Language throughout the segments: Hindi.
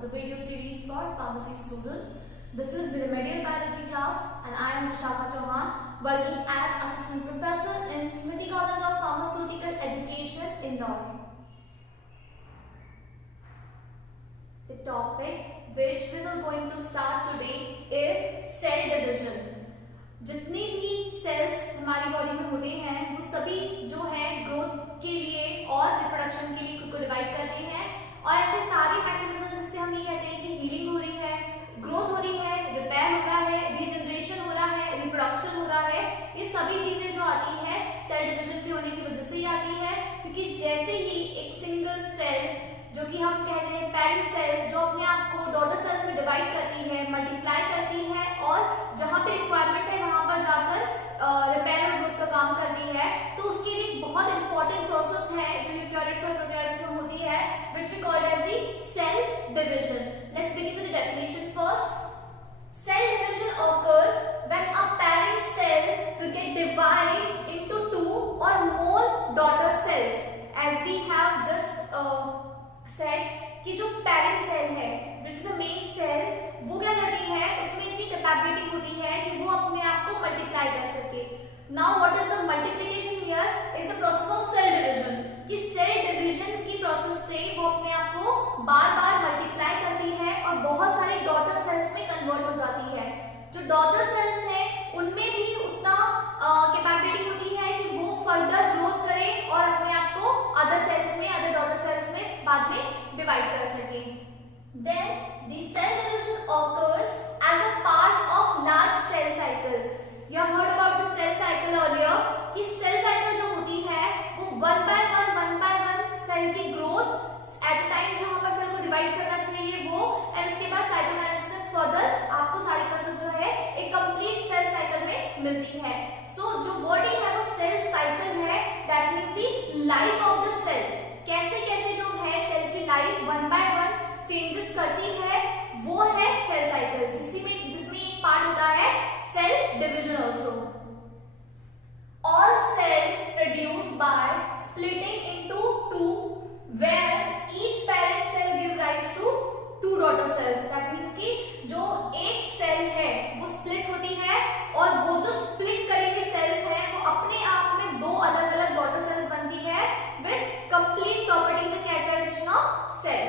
the video series for pharmacy student. This is the remedial biology class and I am Vishakha Chauhan, working as assistant professor in Smriti College of Pharmaceutical Education, Indore. The topic which we will going to start today is cell division. जितनी भी सेल्स हमारी बॉडी में होते हैं वो सभी जो है ग्रोथ के लिए और रिप्रोडक्शन के लिए खुद को डिवाइड करते हैं और ऐसे सारे मैकेनिज्म जिससे हम ये कहते हैं कि हीलिंग हो रही है, ग्रोथ हो रही है, रिपेयर हो रहा है, रीजनरेशन हो रहा है, रिप्रोडक्शन हो रहा है, ये सभी चीजें जो आती है सेल डिविजन की होने की वजह से ही आती है। क्योंकि जैसे ही एक सिंगल सेल जो कि हम कहते हैं पेरेंट सेल जो अपने आप को डॉटर सेल्स में डिवाइड करती है, मल्टीप्लाई करती है और जहाँ पे रिक्वायरमेंट है वहां पर जाकर रिपेयर और ग्रोथ का काम करती है, तो उसके लिए बहुत इंपॉर्टेंट प्रोसेस है जो यूकैरियोट्स और प्रोकैरियोट्स में होती है, which we called as the cell division. Let's begin with the definition first. Cell division occurs when a parent cell will get divided into two or more daughter cells. As we have just said कि जो पेरेंट सेल है which is the main cell, वो क्या करती है, उसमें इतनी कैपेबिलिटी होती है कि वो अपने आप को मल्टीप्लाई कर सके. Now what is the multiplication here is the process of cell division. कि सेल डिवीजन की प्रोसेस से वो अपने आप को बार बार मल्टीप्लाई करती है और बहुत सारे डॉटर सेल्स में कन्वर्ट हो जाती है. जो डॉटर सेल्स हैं उनमें भी उतना कैपेबिलिटी होती है कि वो फर्दर ग्रोथ करें और अपने आप को अदर सेल्स में, अदर डॉटर सेल्स में बाद में डिवाइड कर सके. Then the cell division occurs as a part of large cell cycle. You have heard about the cell cycle earlier कि cell cycle जो होती है वो one by one सेल की ग्रोथ एट अ टाइम जहाँ पर सेल को डिवाइड करना चाहिए वो, एंड उसके बाद साइटोकाइनेसिस एंड फर्दर आपको सारी प्रोसेस जो है एक कंप्लीट सेल साइकिल में मिलती है. सो जो वर्डिंग है वो सेल साइकिल है, that means the life of the cell. कैसे कैसे जो है सेल की life one by one changes करती है वो है सेल साइकिल, जिसमें एक पार्ट होता है cell division also. All cell produced by splitting into two, where each parent cell give rise to two daughter cells. That means कि जो एक सेल है वो स्प्लिट होती है और वो जो स्प्लिट करी हुई सेल्स है वो अपने आप में दो अलग अलग डॉटर सेल्स बनती है with complete properties and characterization of cell.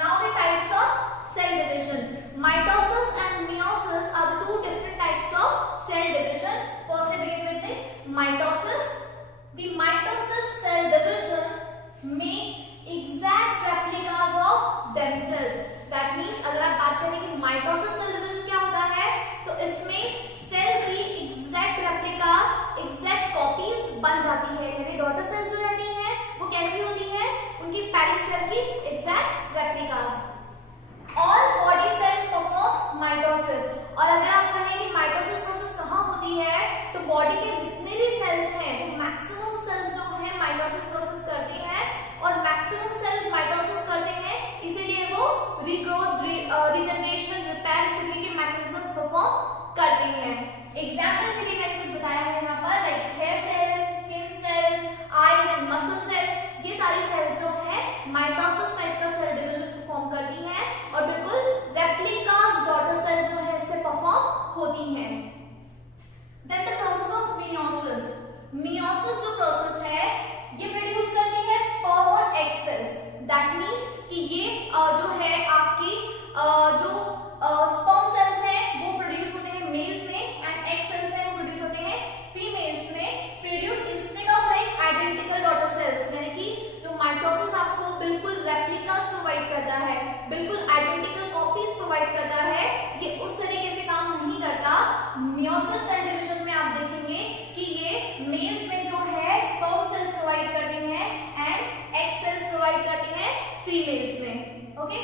Now the types of cell division. Mitosis and meiosis are two different types of cell division. First, I begin with the mitosis. The mitosis cell division make exact replicas of themselves. That means अगर आप बात करें कि mitosis cell division क्या होता है, तो इसमें सेल की exact replicas, exact copies बन जाती है. यानी डॉटर सेल जो रहती हैं वो कैसी होती है, उनकी पेरेंट सेल की exact replicas. All body cells perform mitosis. और अगर आप कहें कि माइटोसिस प्रोसेस कहाँ होती है, तो बॉडी के जितने भी सेल्स हैं वो मैक्सिमम सेल्स जो है माइटोसिस प्रोसेस करती हैं और मैक्सिमम सेल माइटोसिस करते हैं, इसीलिए वो रीग्रोथ, रीजनरेशन, रिपेयर इस तरीके के मैकेनिज्म परफॉर्म करती हैं. एग्जांपल के लिए मैंने कुछ बताया है यहाँ पर, like hair cells, skin cells, eyes and muscle cells. ये सारी सेल्स जो है माइटोसिस टाइप का सेल डिवीजन परफॉर्म करती हैं और बिल्कुल रेप्लिकास डॉटर सेल जो है इससे परफॉर्म होती हैं. Then the process of meiosis. Meiosis जो प्रोसेस है ये प्रोड्यूस करती है स्पर्म और एग सेल्स. दैट मींस कि ये जो है आपकी जो स्पर्म सेल्स हैं वो प्रोड्यूस होते हैं मेल्स में एंड एग सेल्स हैं वो प्रोड्यूस होते हैं फीमेल्स में. Produce instead of like identical daughter cells. यानी कि जो माइटोसिस आपको बिल्कुल रेप्लिकास प्रोवाइड करता है, बिल्कुल आइडेंटिकल कॉपीज प्रोवाइड करता है, ये उस तरीके से काम नहीं करता. मियोसिस सेल डिवीजन में आप देखेंगे कि ये मेल्स में जो है स्पर्म सेल्स प्रोवाइड करते हैं एंड एग सेल्स प्रोवाइड करते हैं फीमेल्स में. ओके,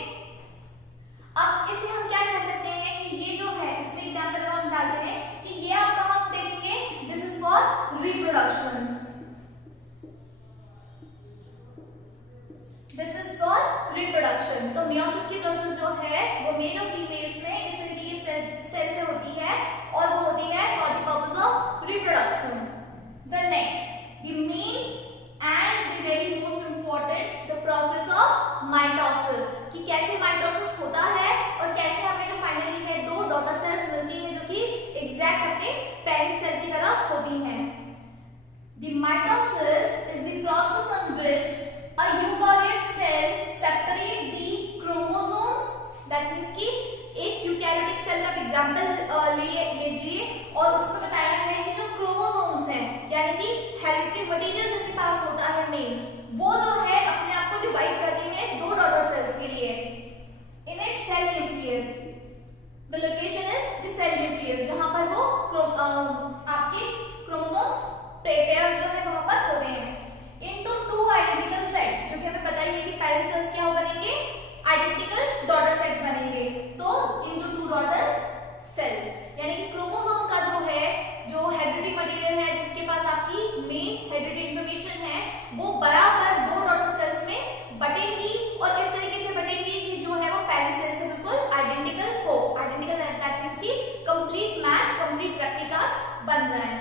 अब इसे हम क्या कह सकते हैं कि ये जो है इसमें एग्जांपल हम डालते हैं कि ये आप कहाँ देखेंगे, this is for reproduction. This is for reproduction. तो मियोसिस की प्रोसेस जो है वो मेल और फीमेल्स में इस तरीके की सेल से होती है और वो होती है for the purpose of reproduction. The next, the main and the very most important, the process of mitosis. कि कैसे mitosis mitosis is the process in which a eukaryote cell separate the chromosomes. That means कि एक यूकैरियोटिक सेल का एग्जांपल लीजिए और उसमें बताया है कि जो क्रोमोसोम्स हैं यानी कि हेरिडिटरी मटेरियल जिनके पास होता है मेन, वो जो है अपने आप को डिवाइड करते हैं दो डॉटर सेल्स के लिए in its cell nucleus. The location is the cell nucleus, जहां पर वो आपके क्रोमोसोम्स पेयर जो है वहां पर होते हैं. इनटू टू आइडेंटिकल सेट्स, जो कि हमें पता ही है कि पेरेंट सेल्स क्या बनेंगे, आइडेंटिकल डॉटर सेल्स बनेंगे. तो इनटू टू डॉटर सेल्स यानी कि क्रोमोसोम का जो है, जो हेरिडिटरी मटेरियल है जिसके पास आपकी मेन हेरिडिटरी इंफॉर्मेशन है, वो बराबर दो डॉटर सेल्स में बटेंगी और इस तरीके से बटेंगी कि जो है वो पेरेंट सेल से बिल्कुल आइडेंटिकल हो. आइडेंटिकल दैट मींस कि कंप्लीट मैच, कंप्लीट रेप्लिकास बन जाए.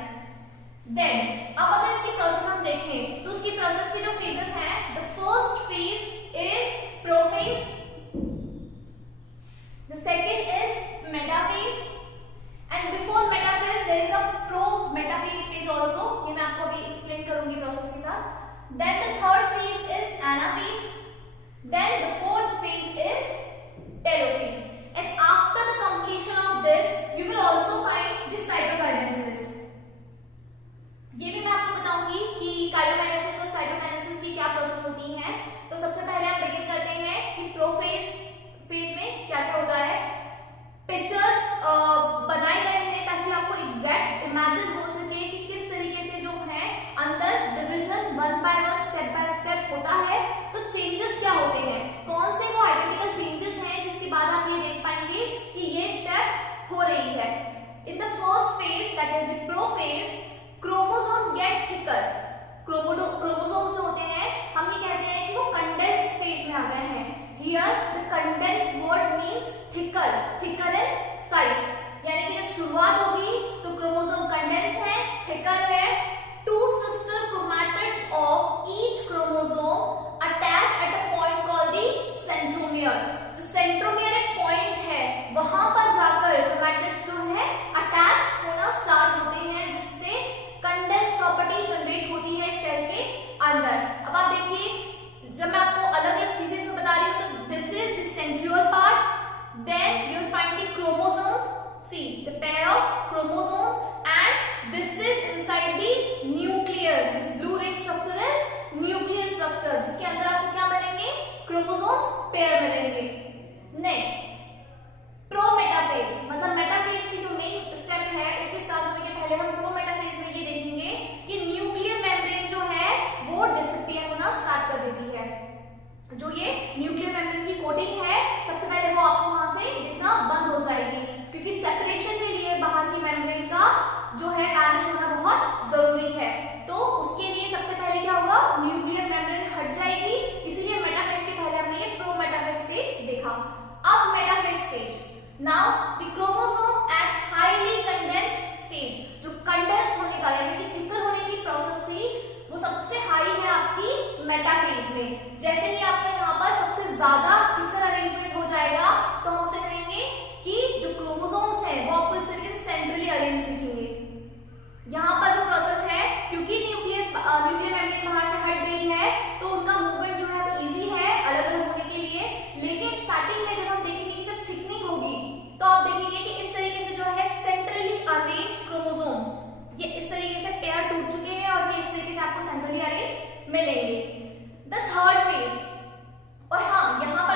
देन अब अगर इसकी प्रोसेस हम देखें तो उसकी प्रोसेस के जो फेजेस हैं, the first phase is prophase, the second is metaphase and before metaphase there is a pro metaphase phase also. ये मैं आपको अभी एक्सप्लेन करूंगी प्रोसेस के साथ. Then the third phase is anaphase, then the fourth phase is telophase and after the completion of this you will also find the cytokinesis. ये भी मैं आपको बताऊंगी कि काइरोकाइनेसिस और साइटोकाइनेसिस की क्या प्रोसेस होती है. तो सबसे पहले हम बिगिन करते हैं कि प्रोफेज फेज में क्या क्या होता है. पिक्चर बनाए गए हैं ताकि आपको एग्जैक्ट इमेजिन हो सके कि किस तरीके से जो है अंदर division one by one, step by step होता है. तो चेंजेस क्या होते हैं, कौन से वो आइडेंटिकल चेंजेस हैं जिसके बाद आप ये देख पाएंगे कि ये स्टेप हो रही है. In the first phase that is the prophase, chromosomes get thicker. Chromosomes जो होते हैं हम ये कहते हैं कि वो कंडेंस स्टेज में आ गए हैं. Here the condense word means thicker, thicker in size, यानी कि जब शुरुआत होगी तो क्रोमोसोम कंडेंस है, थिकर है. Two sister chromatids of each chromosome attach at a point called the centromere. जो सेंट्रोमियर एक पॉइंट है वहां पर जाकर क्रोमैटिड्स जो है अटैच होना स्टार्ट होते हैं, जिससे कंडेंस प्रॉपर्टी जनरेट होती है सेल के अंदर. अब आप देखिए, जब मैं आपको अलग अलग चीजें इसमें बता रही हूं तो this is the centriole part, then you will find the chromosomes, see the pair of chromosomes and this is inside the nucleus. This blue ring structure is nucleus structure, जिसके अंदर आपको क्या मिलेंगे, क्रोमोसोम्स पेयर मिलेंगे. नेक्स्ट प्रोमेटाफेज, मतलब मेटाफेज की जो मेन स्टेप है उसके स्टार्ट होने के पहले हम प्रोमेटाफेज में ये देखेंगे कि न्यूक्लियर मेम्ब्रेन जो है वो डिसअपीयर होना स्टार्ट कर देती है. जो ये न्यूक्लियर मेम्ब्रेन की कोटिंग है सबसे पहले वो आपको वहां से दिखना बंद हो जाएगी, क्योंकि सेपरेशन के लिए बाहर की मेम्ब्रेन का जो है वैनिश होना बहुत जरूरी है. तो उसके लिए सबसे पहले क्या होगा, न्यूक्लियर मेम्ब्रेन हट जाएगी. इसीलिए मेटाफेज के पहले हमने ये प्रोमेटाफेज स्टेज देखा. अब metaphase stage, now the chromosome at highly condensed stage. जो कंडेंस्ड होने का यानी कि थिकर होने की प्रोसेस थी वो सबसे हाई है आपकी मेटाफेज में. जैसे ही आपके यहाँ पर सबसे ज्यादा थिकर अरेंजमेंट हो जाएगा तो हम उसे कहेंगे कि जो क्रोमोसोम्स हैं वो आपको इस तरीके से सेंट्रली अरेंज दिखेंगे. यहाँ पर जो प्रोसेस है, क्योंकि न्यूक्लियर मेम्ब्रेन बाहर से हट गई है तो उनका मूवमेंट जो है अब इजी है अलग अलग होने के लिए. लेकिन स्टार्टिंग में जब हम देखेंगे कि जब थिकनिंग होगी तो आप देखेंगे कि इस तरीके से जो है सेंट्रली अरेंज क्रोमोसोम, ये इस तरीके से पेयर टूट चुके हैं और ये इस तरीके से आपको सेंट्रली अरेंज मिलेंगे. द थर्ड फेज, और हाँ यहाँ पर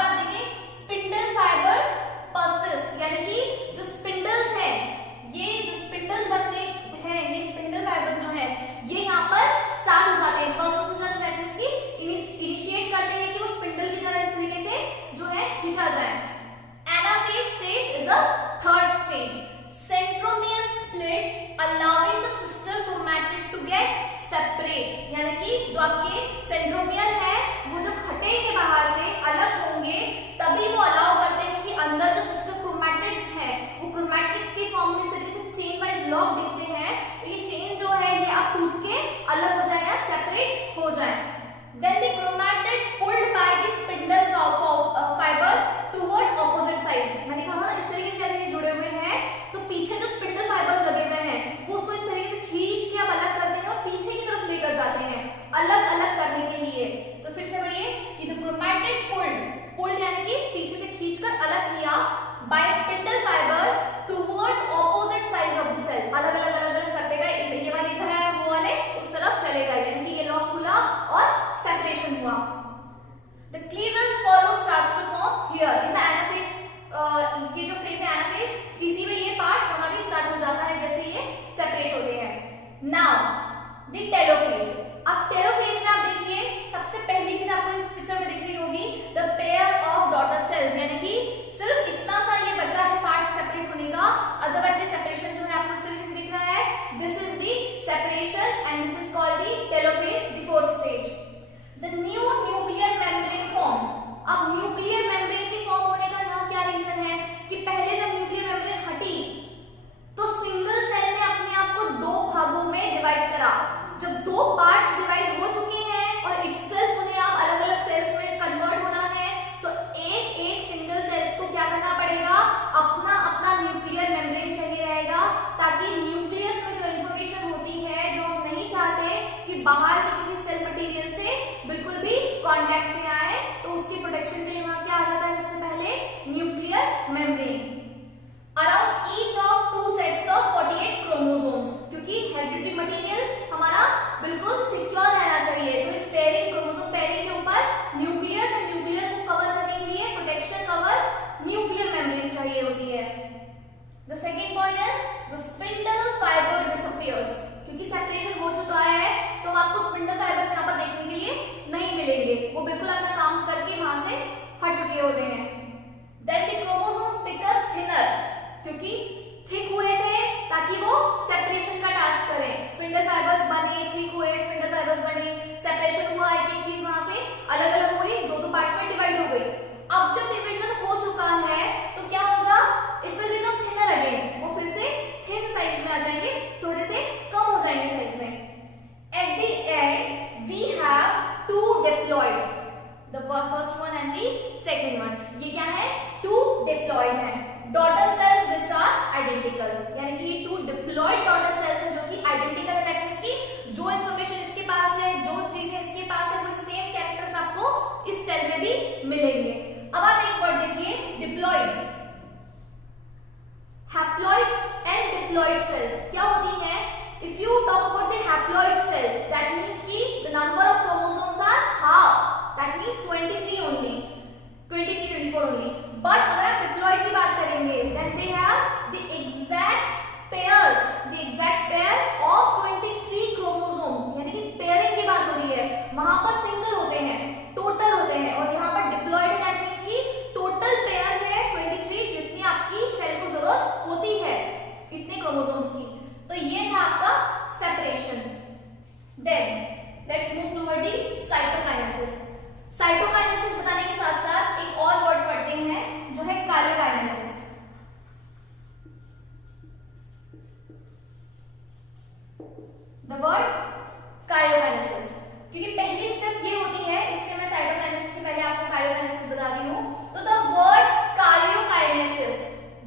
हुआ। The cleavage follow starts to form here in the anaphase। ये जो फेज है एनाफेज, इसी में ये पार्ट होना भी स्टार्ट हो जाता है जैसे ये सेपरेट होते हैं। Now the telophase. अब टेलोफेज में आप देखिए सबसे पहली चीज आपको इस पिक्चर में दिख रही होगी the pair of daughter cells, यानी कि सिर्फ इतना सा ये बचा है पार्ट सेपरेट होने का, अदरवाइज ये सेपरेशन जो है आपको इस तरीके से दिख रहा है। This is the separation and this is called the telophase, the fourth stage. The new nuclear membrane form. अब न्यूक्लियर मेम्ब्रेन की फॉर्म होने का यहाँ क्या रीजन है कि पहले जब न्यूक्लियर मेम्ब्रेन हटी तो सिंगल सेल ने अपने आप को दो भागों में डिवाइड करा। जब दो पार्ट्स डिवाइड हो चुके हैं और इटसेल्फ उन्हें अब अलग-अलग सेल्स में कन्वर्ट होना है, तो एक एक सिंगल सेल्स को क्या करना पड़ेगा, अपना अपना न्यूक्लियर मेम्ब्रेन चाहिए रहेगा, ताकि न्यूक्लियस में जो इंफॉर्मेशन होती है जो हम नहीं चाहते कि बाहर के किसी सेल मटेरियल से बिल्कुल भी कांटेक्ट में आए, तो उसकी प्रोटेक्शन के लिए वहां क्या आ जाता है सबसे पहले nuclear membrane. Around each of 2 sets of 48 chromosomes, क्योंकि हेरिडिटरी मटेरियल हमारा बिल्कुल सिक्योर रहना चाहिए, तो इस पेयरिंग क्रोमोसोम पेयरिंग के ऊपर न्यूक्लियस और न्यूक्लियर को कवर करने के लिए प्रोटेक्शन कवर न्यूक्लियर मेम्ब्रेन चाहिए होती है। The second point is the spindle fibre disappears, क्योंकि सेपरेशन हो चुका है तो आपको स्पिंडल फाइबर्स यहाँ पर देखने के लिए नहीं मिलेंगे, वो बिल्कुल अपना काम करके वहां से हट चुके होते हैं। Then the chromosomes become thinner, क्योंकि थिक हुए थे ताकि वो सेपरेशन का टास्क करें। स्पिंडल फाइबर्स बने, थिक हुए, स्पिंडल फाइबर्स बनी, सेपरेशन हुआ, एक एक चीज वहां से अलग अलग हुई, दो दो पार्ट्स में डिवाइड हो गई। अब जब डिवीजन हो चुका है तो क्या होगा, it will become thinner again, वो फिर से थिन साइज में आ जाएंगे, थोड़े से कम हो जाएंगे साइज में। At the end we have two diploid, the first one and the second one. ये क्या है, टू डिप्लॉयड है daughter cells which are identical, यानी कि ये टू डिप्लॉयड डॉटर सेल्स है जो कि आइडेंटिकल है, दैट मींस कि जो इंफॉर्मेशन इसके पास है, जो चीजें इसके पास है, वो सेम कैरेक्टर्स आपको इस सेल में भी मिलेंगे। अब आप एक वर्ड देखिए diploid, haploid and diploid cells क्या होती हैं। If you talk about the haploid cell, that means कि the number of chromosomes are half, that means 23 only, 24 only. But अगर आप डिप्लॉयड की बात करेंगे then they have the exact pair of 23 chromosome, यानी कि पेयरिंग की बात हो रही है, वहां पर सिंगल होते हैं, टोटल होते हैं, और यहाँ पर डिप्लॉयड है, दैट मींस कि टोटल पेयर है 23, जितनी आपकी सेल को जरूरत होती है इतने क्रोमोसोम्स की। तो ये था आपका separation. Then let's move toward the cytokinesis. Cytokinesis बताने के साथ साथ एक और वर्ड पढ़ते हैं जो है काइलोकाइनेसिस। द वर्ड काइलोकाइनेसिस, क्योंकि पहली स्टेप ये होती है, इसलिए मैं साइटोकाइनेसिस के पहले आपको काइलोकाइनेसिस बता रही हूं। तो द वर्ड काइलोकाइनेसिस,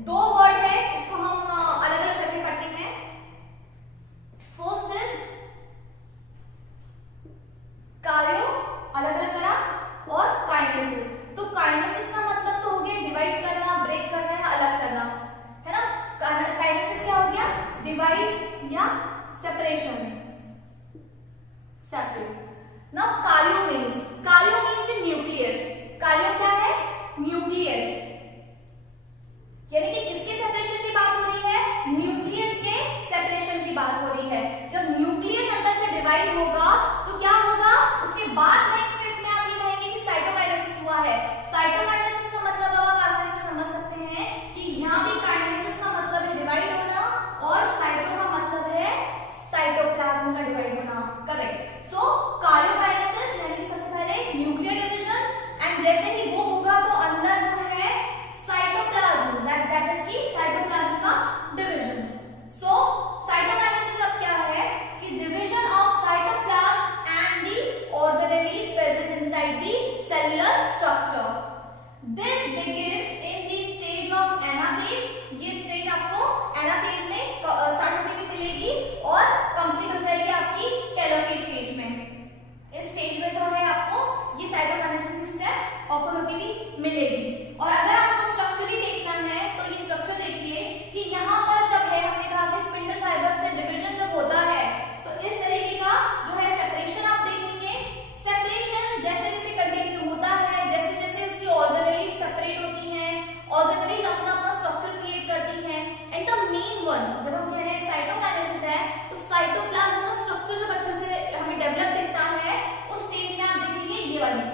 दो वर्ड है, इसको हम अलग अलग करके पढ़ते हैं। फर्स्ट इज काइलो, अलग अलग करा, और काइनेसिस। तो काइनेसिस का मतलब तो हो गया डिवाइड करना, ब्रेक करना या अलग करना, है ना। काइनेसिस क्या हो गया, डिवाइड या सेपरेशन, सेपरेट। नाउ कार्यो मींस द न्यूक्लियस। कार्यो क्या है, न्यूक्लियस, यानी कि किसके सेपरेशन की बात हो रही है, न्यूक्लियस के सेपरेशन की बात हो रही है। जब न्यूक्लियस अंदर से डिवाइड होगा तो क्या होगा, उसके बाद नेक्स्ट स्टेप में आप ये कहेंगे कि साइटोकाइनेसिस हुआ है। साइटोकाइनेसिस का मतलब अब आप आसानी से समझ सकते हैं कि यहाँ भी काइनेसिस का मतलब है डिवाइड होना, और साइटो का मतलब है साइटोप्लाज्म का डिवाइड होना, करेक्ट। सो काइलोकाइनेसिस यानी कि सबसे पहले न्यूक्लियर डिवीजन, एंड जैसे ही वो होगा तो अंदर जो है साइटोप्लाज्म, दैट इज की साइटोप्लाज्म का डिवीजन। सो साइटोकाइनेसिस अब क्या है कि division of cytoplasm and the organelles present inside the cellular structure. This begins in the stage of anaphase. ये स्टेज आपको एनाफेज में स्टार्ट होने की मिलेगी और कंप्लीट हो जाएगी आपकी टेलोफेज स्टेज में। इस स्टेज में जो है आपको ये साइटोकाइनेसिस की स्टेप ऑकर होती हुई मिलेगी। और अगर आपको स्ट्रक्चरली देखना है तो ये स्ट्रक्चर देखिए कि यहाँ पर जब है, हमने कहा कि स्पिंडल फाइबर्स से डिवीजन जब होता है तो इस तरीके का जो है सेपरेशन आप देखेंगे। सेपरेशन जैसे वाली